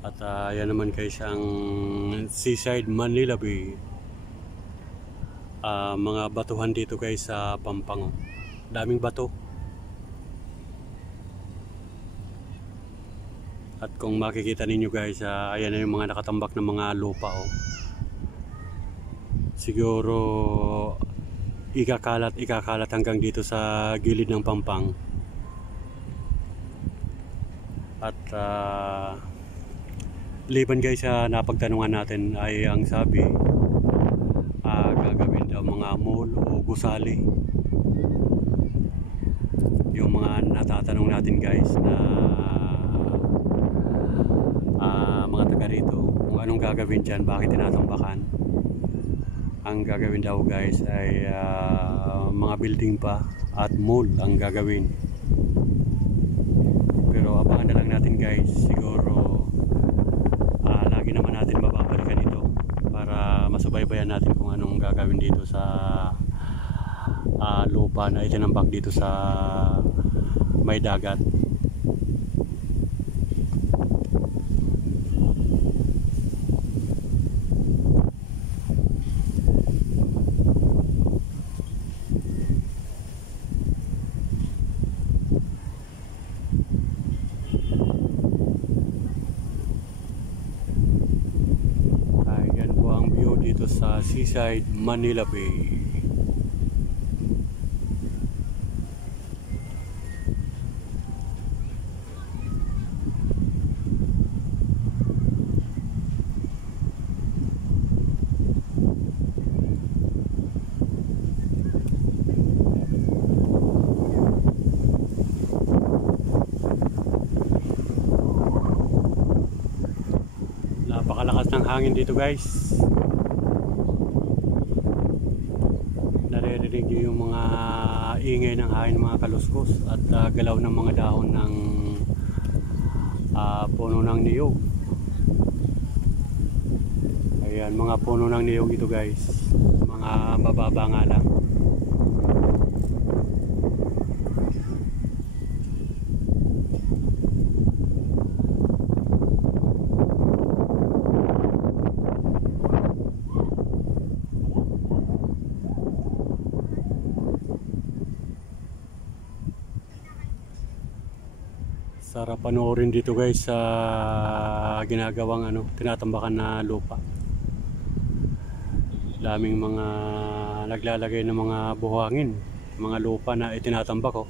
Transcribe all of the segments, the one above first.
At yan naman guys ang Seaside Manila Bay. Mga batuhan dito guys sa Pampanga. Daming bato. At kung makikita ninyo guys, ayan na yung mga nakatambak na mga lupa. Siguro ikakalat hanggang dito sa gilid ng Pampang. At liban guys sa napagtanungan natin ay ang sabi gagawin daw mga mall o gusali. Yung mga natatanong natin guys na mga taga rito kung anong gagawin dyan, bakit tinatambakan. Ang gagawin daw guys ay mga building pa at mall ang gagawin. Pero abangan na lang natin guys, siguro lagi naman natin mababalikan ito para masubaybayan natin kung anong gagawin dito sa lupa na itinambak dito sa may dagat. Dito sa Seaside Manila Bay. Napakalakas ng hangin dito guys. Naririnig nyo yung mga ingay ng hangin, mga kaluskos at galaw ng mga dahon ng puno ng niyog. Ayan, mga puno ng niyog ito guys, mga mababa nga lang. Sarap panoorin dito guys sa ginagawang tinatambakan na lupa. Daming mga naglalagay ng mga buhangin, mga lupa na itinatambak.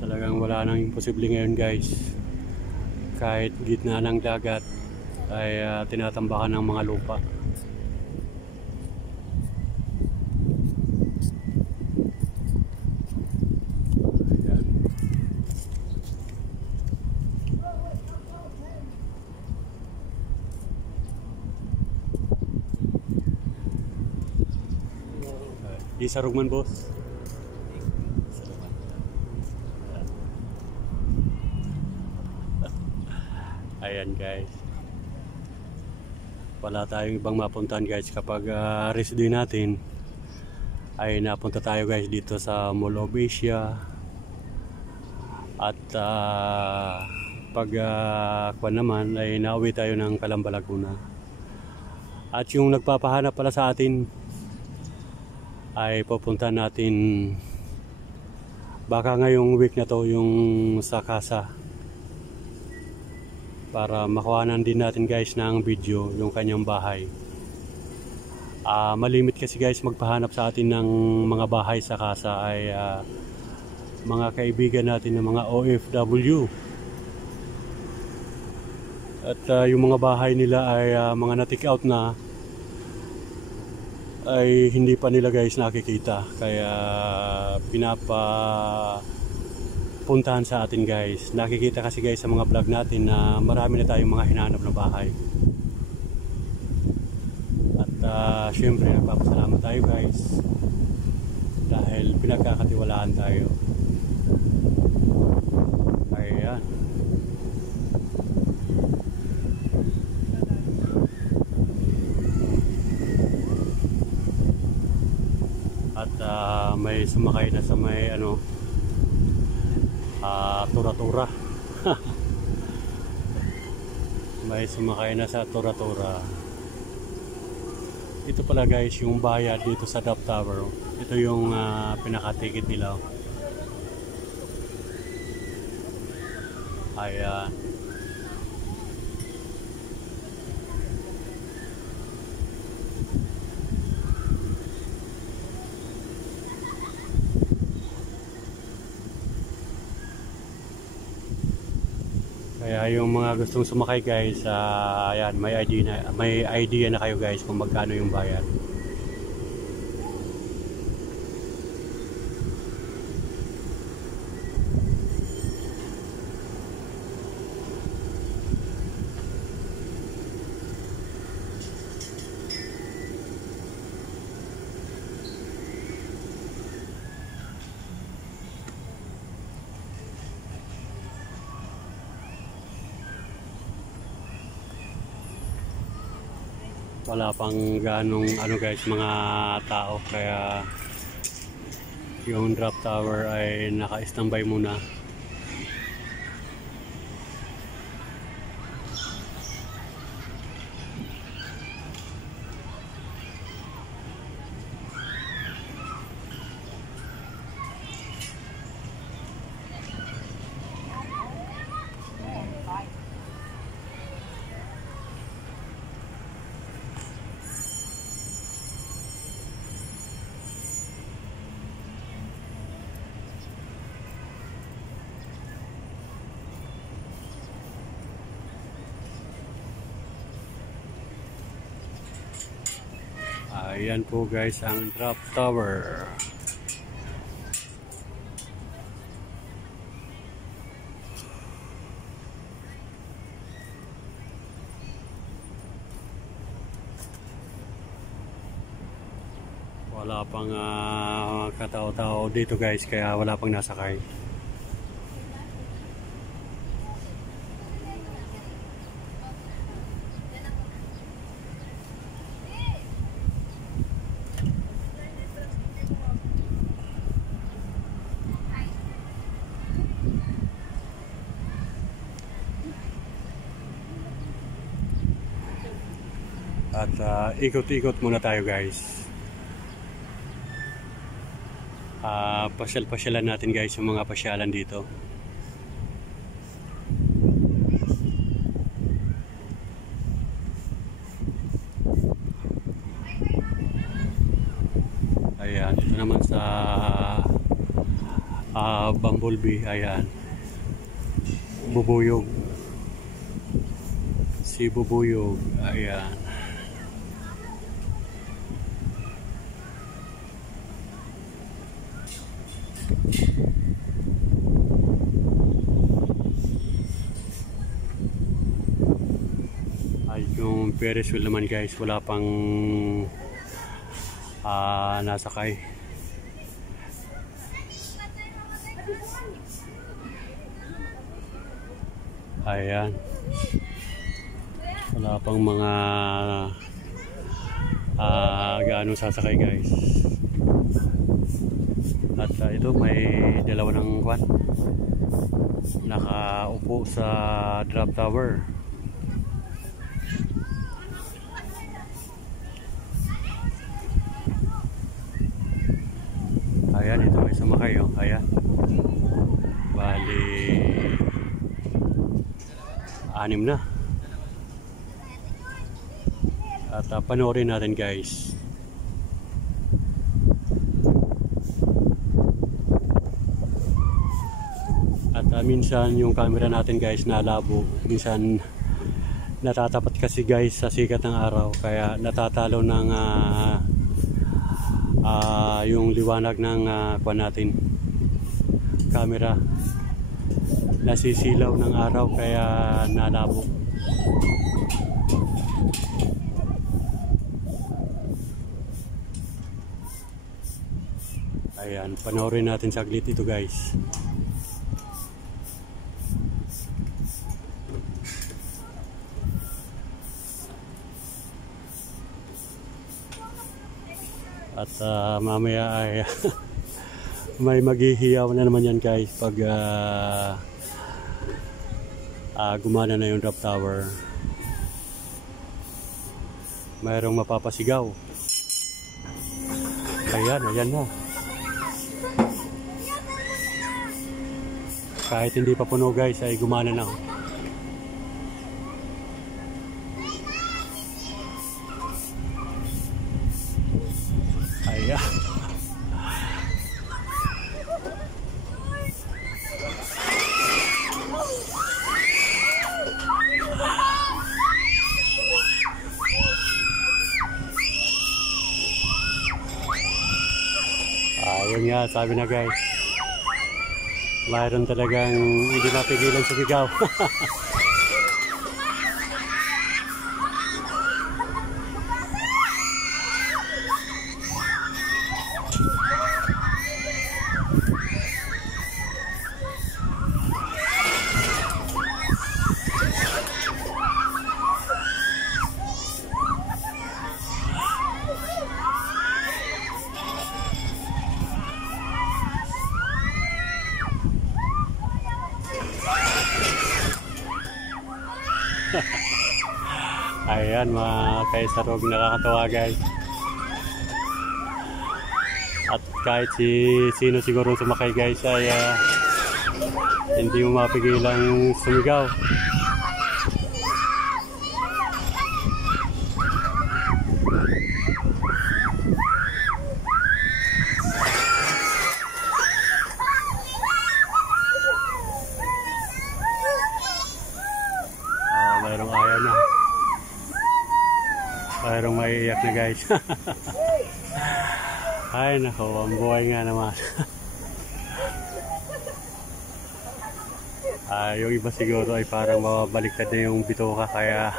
Talagang wala nang imposible ngayon guys. Kahit gitna ng dagat ay tinatambakan ng mga lupa. Ayan. Di sarugman boss. Ayan guys, wala tayong ibang mapuntahan guys kapag rest day natin ay napunta tayo guys dito sa Mall of Asia. At pag kwan naman ay nauwi tayo ng Calamba, Laguna. At yung nagpapahanap pala sa atin ay pupunta natin baka ngayong week na to yung sa Casa, para makuhanan din natin guys ng video yung kanyang bahay. Malimit kasi guys magpahanap sa atin ng mga bahay sa Casa ay mga kaibigan natin ng mga OFW. At yung mga bahay nila ay mga na-take out na, ay hindi pa nila guys nakikita, kaya puntahan sa atin guys. Nakikita kasi guys sa mga vlog natin na marami na tayong mga hinahanap na bahay. At syempre nagpapasalamat tayo guys dahil pinagkakatiwalaan tayo. Ayan. At may sumakay na sa may ano, tura-tura. May sumakay na sa tura-tura. Ito pala guys yung bayad dito sa Drop Tower. Ito yung pinaka-ticket nila. Ayan. Kaya yung mga gustong sumakay guys, ayan, may idea na kayo guys kung magkano yung bayad. Wala pang ganong ano guys, mga tao, kaya yung Drop Tower ay naka-standby muna. Ayan po guys ang Drop Tower. Wala pang katao-tao dito guys, kaya wala pang nasakay. At ikot-ikot muna tayo guys. Pasyal-pasyalan natin guys yung mga pasyalan dito. Ayan, ito naman sa Bumblebee. Ayan, Bubuyog, si Bubuyog. Ayan. Ay, yung Ferris wheel naman guys, wala pang nasakay. Ayan, wala pang mga gaano sasakay guys. At ito may dalawa ng kwan nakaupo sa Drop Tower. Ayan, ito may sumakay oh. Ayan, bali 6 na. At panoorin natin guys. At minsan yung camera natin guys nalabo, minsan natatapat kasi guys sa sikat ng araw, kaya natatalo ng yung liwanag ng kuwan natin, camera, nasisilaw ng araw kaya nalabo. Ayan, panoorin natin saglit ito guys. At mamaya ay may maghihiyaw na naman yan guys pag gumana na yung drop tower. Mayroong mapapasigaw. Ayan, ayan na. Kahit hindi pa puno guys ay gumana na. Ayan. Ayun nga, sabi na guys. Mayroon talagang hindi napigilan sumigaw. Ayan mga kaisarog, nakakatawa guys. At kahit sino siguro sumakay guys ay hindi mo mapigilang sumigaw. Mayroong ayaw na. Mayroong maiiyak na guys. Ay nako, ang buhay nga naman. Yung iba siguro ay parang mabaliktad na yung bituka kaya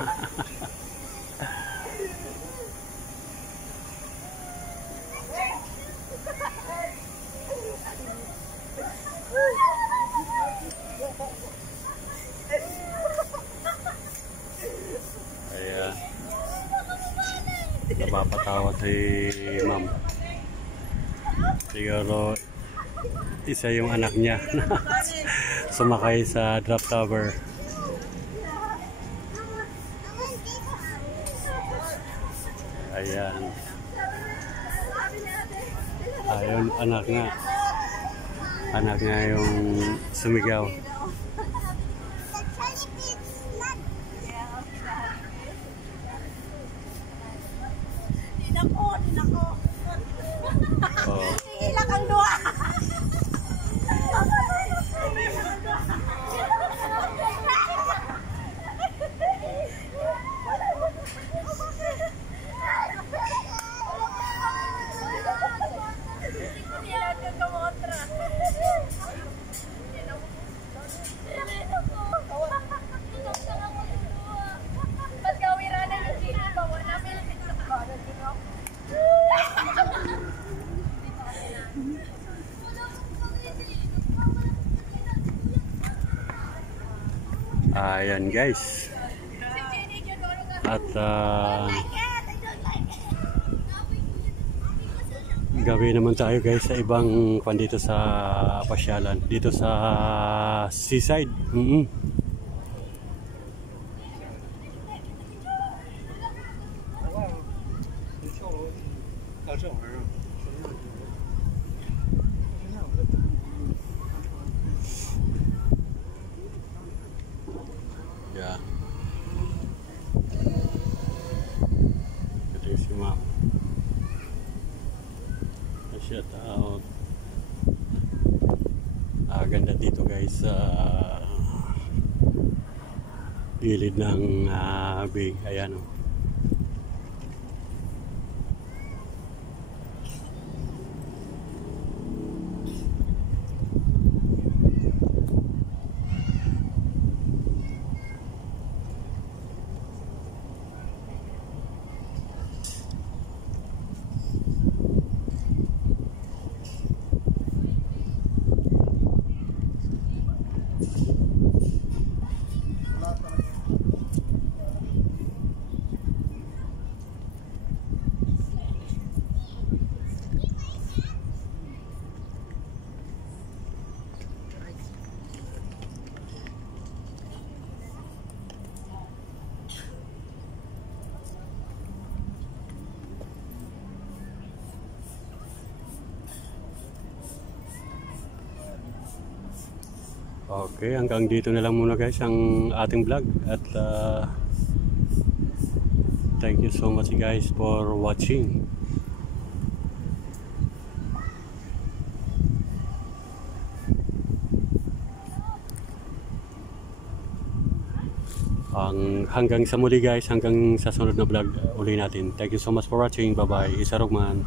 napapatawa si ma'am. Siguro isa yung anak niya sumakay sa drop tower. Ayan. Ayun, anak nga. Anak nga yung sumigaw. Oh. Hilak ang dua. Ayan guys. At gabi naman tayo guys sa ibang dito sa pasyalan, dito sa seaside. Yeah. Ito yung si ma'am. Shout out. Ganda dito guys sa gilid ng bay. Ayan o. Okay, hanggang dito na lang muna guys ang ating vlog at thank you so much guys for watching. Hanggang sa muli guys, hanggang sa sunod na vlog uli natin. Thank you so much for watching. Bye bye. Isa Rogman.